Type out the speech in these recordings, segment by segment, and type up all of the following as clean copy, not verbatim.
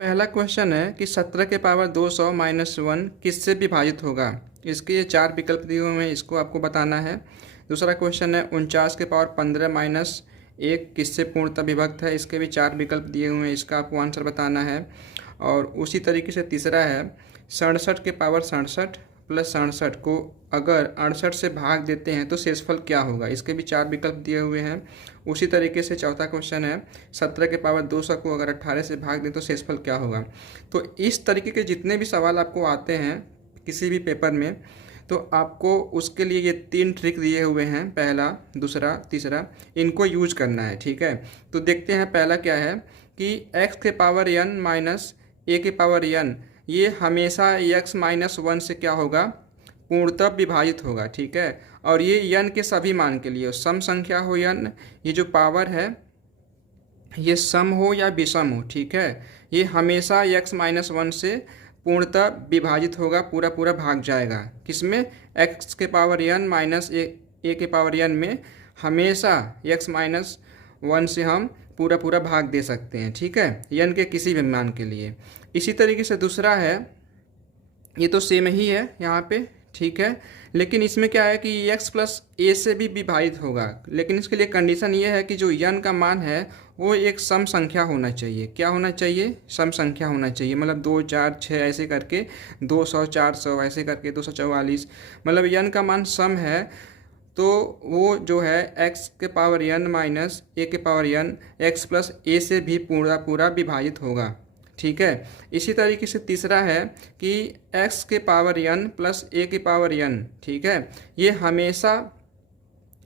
पहला क्वेश्चन है कि 17 के पावर 200 माइनस 1 किससे विभाजित होगा। इसके ये 4 विकल्प दिए हुए हैं, इसको आपको बताना है। दूसरा क्वेश्चन है 49 के पावर 15 माइनस 1 किससे पूर्णतः विभक्त है। इसके भी 4 विकल्प दिए हुए हैं, इसका आपको आंसर बताना है। और उसी तरीके से तीसरा है 67 के पावर 67 प्लस 67 को अगर 68 से भाग देते हैं तो शेषफल क्या होगा। इसके भी 4 विकल्प दिए हुए हैं। उसी तरीके से चौथा क्वेश्चन है 17 के पावर 200 को अगर 18 से भाग दें तो शेषफल क्या होगा। तो इस तरीके के जितने भी सवाल आपको आते हैं किसी भी पेपर में, तो आपको उसके लिए ये 3 ट्रिक दिए हुए हैं, पहला, दूसरा, तीसरा, इनको यूज करना है। ठीक है, तो देखते हैं पहला क्या है कि x के पावर n माइनस a के पावर n ये हमेशा x माइनस 1 से क्या होगा, पूर्णतः विभाजित होगा। ठीक है, और ये n के सभी मान के लिए, सम संख्या हो n, ये जो पावर है ये सम हो या विषम हो, ठीक है, ये हमेशा x माइनस 1 से पूर्णतः विभाजित होगा, पूरा पूरा भाग जाएगा। किसमें, x के पावर n माइनस a के पावर n में हमेशा x माइनस 1 से हम पूरा पूरा भाग दे सकते हैं। ठीक है, n के किसी भी मान के लिए। इसी तरीके से दूसरा है, ये तो सेम ही है यहाँ पे, ठीक है, लेकिन इसमें क्या है कि x प्लस a से भी विभाजित होगा, लेकिन इसके लिए कंडीशन ये है कि जो n का मान है वो एक सम संख्या होना चाहिए। क्या होना चाहिए, सम संख्या होना चाहिए। मतलब 2, 4, 6 ऐसे करके 200, 400 ऐसे करके 244, मतलब n का मान सम है, तो वो जो है x के पावर n माइनस a के power n x plus a से भी पूरा पूरा विभाजित होगा। ठीक है, इसी तरीके से तीसरा है कि x के पावर n प्लस a के पावर n, ठीक है, ये हमेशा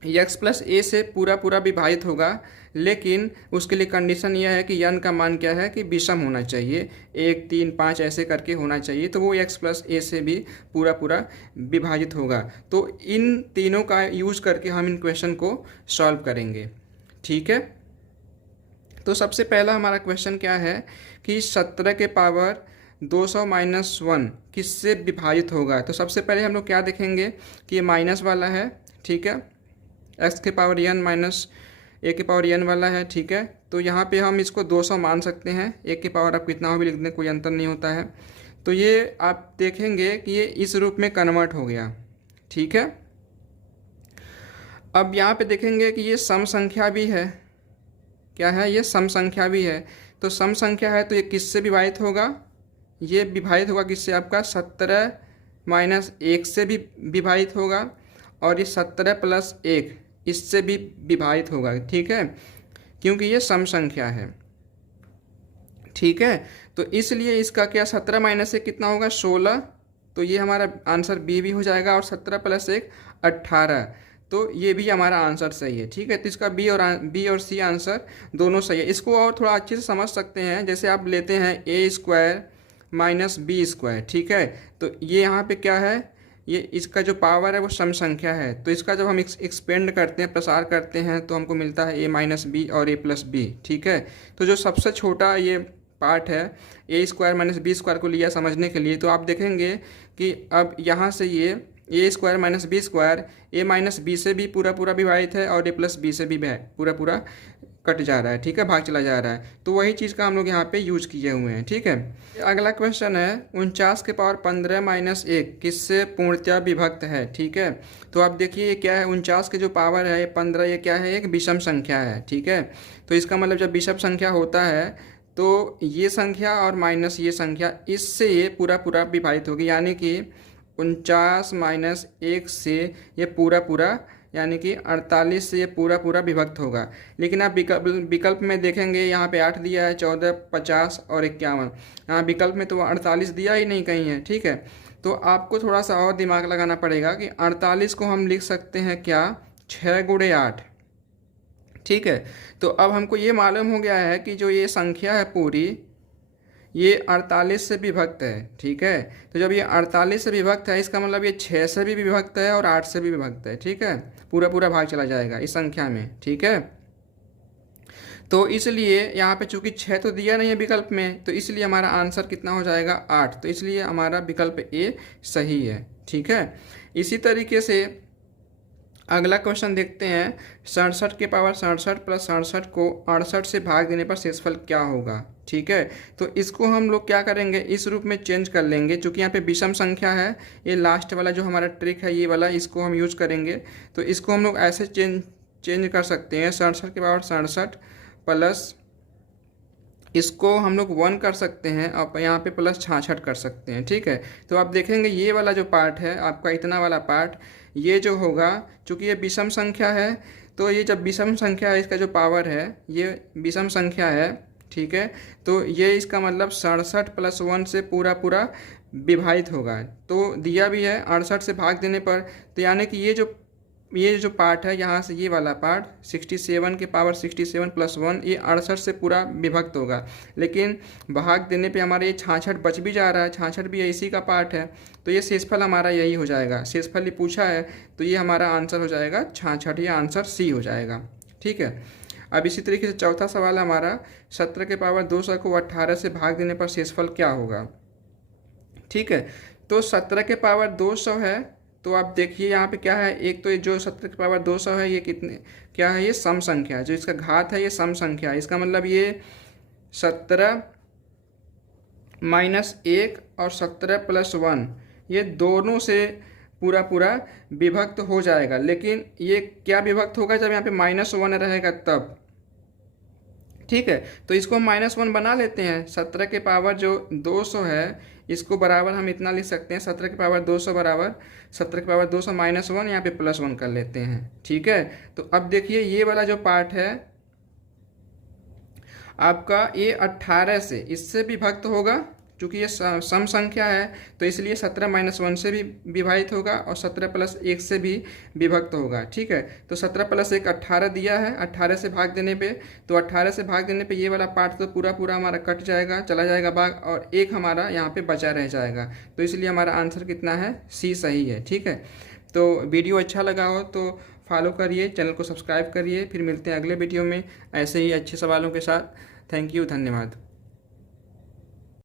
x प्लस a से पूरा पूरा विभाजित होगा, लेकिन उसके लिए कंडीशन यह है कि n का मान क्या है कि विषम होना चाहिए, 1, 3, 5 ऐसे करके होना चाहिए, तो वो x प्लस a से भी पूरा पूरा विभाजित होगा। तो इन तीनों का यूज करके हम इन क्वेश्चन को सॉल्व करेंगे। ठीक है, तो सबसे पहला हमारा क्वेश्चन क्या है कि 17 के पावर 200 माइनस 1 किससे विभाजित होगा। तो सबसे पहले हम लोग क्या देखेंगे कि ये माइनस वाला है, ठीक है, x के पावर n माइनस a के पावर n वाला है। ठीक है, तो यहाँ पे हम इसको 200 मान सकते हैं, a के पावर आप कितना हो भी लिख दें, कोई अंतर नहीं होता है। तो ये आप देखेंगे कि ये इस रूप में कन्वर्ट हो गया। ठीक है, अब यहाँ पे देखेंगे कि ये सम संख्या भी है। क्या है, ये सम संख्या भी है। तो सम संख्या है तो ये किससे विभाजित होगा, ये विभाजित होगा किससे, आपका 17 माइनस 1 से भी विभाजित होगा, और ये 17 प्लस 1 इससे भी विभाजित होगा। ठीक है, क्योंकि ये सम संख्या है। ठीक है, तो इसलिए इसका क्या, 17 माइनस 1 कितना होगा, 16, तो ये हमारा आंसर बी भी हो जाएगा, और 17 प्लस 1 18, तो ये भी हमारा आंसर सही है। ठीक है, तो इसका बी और सी आंसर दोनों सही है। इसको और थोड़ा अच्छे से समझ सकते हैं, जैसे आप लेते हैं ए स्क्वायर माइनस बी स्क्वायर। ठीक है, तो ये यहाँ पे क्या है, ये इसका जो पावर है वो सम संख्या है, तो इसका जब हम एक्सपेंड करते हैं, प्रसार करते हैं, तो हमको मिलता है ए माइनस बी और ए प्लस बी। ठीक है, तो जो सबसे छोटा ये पार्ट है ए स्क्वायर माइनस बी स्क्वायर को लिया समझने के लिए, तो आप देखेंगे कि अब यहाँ से ये ए स्क्वायर माइनस बी स्क्वायर ए माइनस बी से भी पूरा पूरा विभाजित है, और ए प्लस बी से भी पूरा पूरा कट जा रहा है। ठीक है, भाग चला जा रहा है, तो वही चीज़ का हम लोग यहाँ पे यूज किए हुए हैं। ठीक है, अगला क्वेश्चन है 49 के पावर 15 माइनस 1 किससे पूर्णतः विभक्त है। ठीक है, तो आप देखिए ये क्या है, 49 के जो पावर है 15, ये क्या है, एक विषम संख्या है। ठीक है, तो इसका मतलब जब विषम संख्या होता है तो ये संख्या और माइनस ये संख्या, इससे ये पूरा पूरा विभाजित होगी, यानी कि 49 माइनस 1 से ये पूरा पूरा, यानी कि 48 से ये पूरा पूरा विभक्त होगा। लेकिन आप विकल्प में देखेंगे, यहाँ पे 8 दिया है, 14, 50 और 51, यहाँ विकल्प में तो 48 दिया ही नहीं कहीं है। ठीक है, तो आपको थोड़ा सा और दिमाग लगाना पड़ेगा कि 48 को हम लिख सकते हैं क्या, 6 गुणे 8। ठीक है, तो अब हमको ये मालूम हो गया है कि जो ये संख्या है पूरी, ये 48 से विभक्त है। ठीक है, तो जब ये 48 से विभक्त है, इसका मतलब ये 6 से भी विभक्त है और 8 से भी विभक्त है। ठीक है, पूरा पूरा भाग चला जाएगा इस संख्या में। ठीक है, तो इसलिए यहाँ पे चूंकि 6 तो दिया नहीं है विकल्प में, तो इसलिए हमारा आंसर कितना हो जाएगा, 8, तो इसलिए हमारा विकल्प ए सही है। ठीक है, इसी तरीके से अगला क्वेश्चन देखते हैं, 67 के पावर 67 प्लस 67 को 68 से भाग देने पर शेषफल क्या होगा। ठीक है, तो इसको हम लोग क्या करेंगे, इस रूप में चेंज कर लेंगे, क्योंकि यहाँ पे विषम संख्या है। ये लास्ट वाला जो हमारा ट्रिक है ये वाला, इसको हम यूज करेंगे। तो इसको हम लोग ऐसे चेंज कर सकते हैं, 67 के पावर 67 प्लस इसको हम लोग 1 कर सकते हैं और यहाँ पे प्लस 66 कर सकते हैं। ठीक है, तो आप देखेंगे ये वाला जो पार्ट है आपका, इतना वाला पार्ट, ये जो होगा, चूँकि ये विषम संख्या है, तो ये जब विषम संख्या है, इसका जो पावर है ये विषम संख्या है। ठीक है, तो ये इसका मतलब 67 प्लस 1 से पूरा पूरा विभाजित होगा। तो दिया भी है 68 से भाग देने पर, तो यानी कि ये जो पार्ट है यहाँ से, ये वाला पार्ट 67 के पावर 67 प्लस 1, ये 68 से पूरा विभक्त होगा। लेकिन भाग देने पे हमारे ये 66 बच भी जा रहा है, 66 भी इसी का पार्ट है। तो ये शेषफल हमारा यही हो जाएगा, शेषफल ही पूछा है, तो ये हमारा आंसर हो जाएगा 66, ये आंसर सी हो जाएगा। ठीक है, अब इसी तरीके से चौथा सवाल हमारा, 17 के पावर 200 को 18 से भाग देने पर शेषफल क्या होगा। ठीक है, तो 17 के पावर 200 है, तो आप देखिए यहाँ पे क्या है, एक तो ये जो 17 की पावर 200 है, ये कितने क्या है, ये सम संख्या है, जो इसका घात है ये सम संख्या है। इसका मतलब ये 17 माइनस 1 और 17 प्लस 1, ये दोनों से पूरा पूरा विभक्त हो जाएगा। लेकिन ये क्या विभक्त होगा, जब यहाँ पे -1 रहेगा तब। ठीक है, तो इसको हम -1 बना लेते हैं। 17 के पावर जो 200 है, इसको बराबर हम इतना लिख सकते हैं, 17 के पावर 200 बराबर 17 के पावर 200 -1, यहाँ पे +1 कर लेते हैं। ठीक है, तो अब देखिए ये वाला जो पार्ट है आपका, ये 18 से इससे विभक्त होगा, क्योंकि ये सम संख्या है, तो इसलिए 17 -1 से भी विभाजित होगा और 17 प्लस 1 से भी विभक्त होगा। ठीक है, तो 17 प्लस 1 18 दिया है, 18 से भाग देने पे, तो 18 से भाग देने पे ये वाला पार्ट तो पूरा पूरा हमारा कट जाएगा, चला जाएगा भाग, और एक हमारा यहाँ पे बचा रह जाएगा। तो इसलिए हमारा आंसर कितना है, सी सही है। ठीक है, तो वीडियो अच्छा लगा हो तो फॉलो करिए, चैनल को सब्सक्राइब करिए। फिर मिलते हैं अगले वीडियो में ऐसे ही अच्छे सवालों के साथ। थैंक यू, धन्यवाद।